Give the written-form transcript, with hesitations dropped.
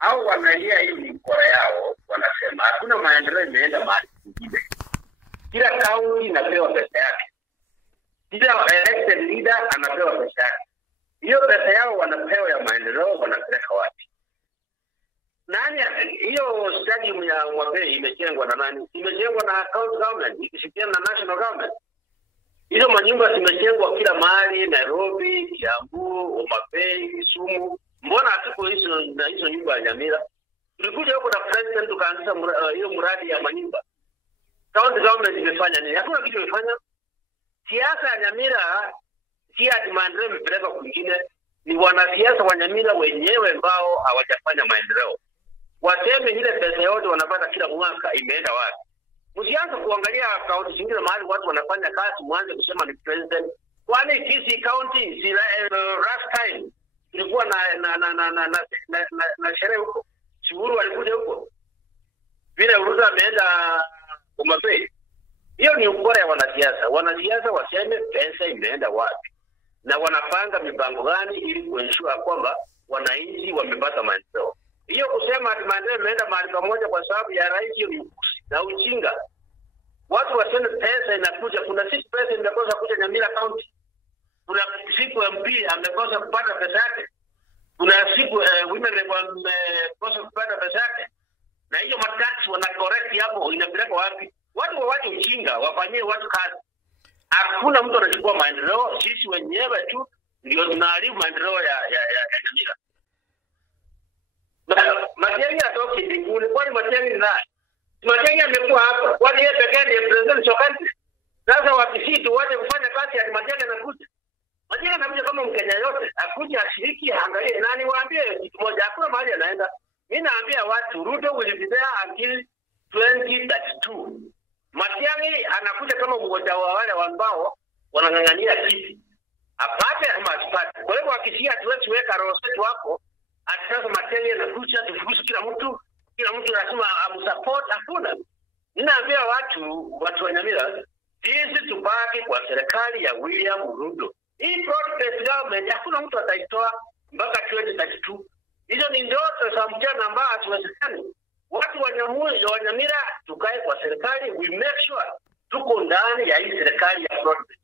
au wanalia hii mikora yao, wanasema hakuna maendeleo imeenda mahali kwingine. Kila kaunti inapewa pesa yake. Kila elected leader anapewa pesa yake. Hiyo pesa yao wanapewa ya maendeleo wanapeleka wapi? Nani hiyo stadium ya Wabei imejengwa na nani? Imejengwa na county government ikishirikiana na national government. Hizo manyumba zimejengwa kila mahali, Nairobi, Kiambu, Homa Bay, Kisumu. Mbona hatuko hizo nyumba ya Nyamira? Tulikuja huko na president tukaanzisha hiyo mradi ya manyumba. County government imefanya nini? Hakuna kitu imefanya. Siasa ya Nyamira si ati maendeleo imepeleka kwingine, ni wanasiasa wa Nyamira wenyewe ambao hawajafanya maendeleo. Waseme ile pesa yote wanapata kila mwaka imeenda wapi? Msianze kuangalia kaunti zingine mahali watu wanafanya kazi mwanze kusema ni president. Kwani Kisii County si last time tulikuwa na sherehe huko. Uhuru alikuja huko. Vile Uhuru ameenda Homa Bay. Hiyo ni ukora ya wanasiasa. Wanasiasa waseme pesa imeenda wapi na wanapanga mipango gani ili kuensure kwamba wananchi wamepata maendeleo. Hiyo kusema ati maendeleo imeenda mahali pamoja kwa sababu ya rais hiyo ni na ujinga. Watu waseme pesa inakuja, kuna siku pesa imekosa kuja Nyamira County. Kuna siku MP amekosa kupata pesa yake. Kuna siku women rep amekosa kupata pesa yake. Na hiyo matax wana correct hapo inapeleka wapi? Watu wawaje ujinga, wafanyie watu kazi. Hakuna mtu anachukua maendeleo, sisi wenyewe tu ndio tunaharibu maendeleo ya Nyamira. Matiang'i atoki mbinguni, kwani Matiang'i ni nani? Matiang'i amekuwa hapa, kwani yeye pekee ndiye president wa country? Sasa wakisitu waje kufanya kazi ya Matiang'i anakuja. Matiang'i anakuja kama Mkenya yote, akuja ashiriki, angalie nani, waambie kitu moja, hakuna mahali anaenda. Mimi naambia watu Ruto will be there until 2032. Matiang'i anakuja kama mmoja wa wale ambao wanang'ang'ania kiti. Apate ama asipate. Kwa hivyo akisia tuwezi weka roho zetu hapo, atasema Matiang'i anakuja tufukuze kila mtu lazima amsupport, hakuna. Ninaambia watu wa Nyamira, sisi tubaki kwa serikali ya William Ruto. Hii broad-based government hakuna mtu ataitoa mpaka 2032. Hizo ni ndoto za mchana ambao hatuwezekani. Watu wa Nyamira tukae kwa serikali, we make sure tuko ndani ya hii serikali ya broad-based.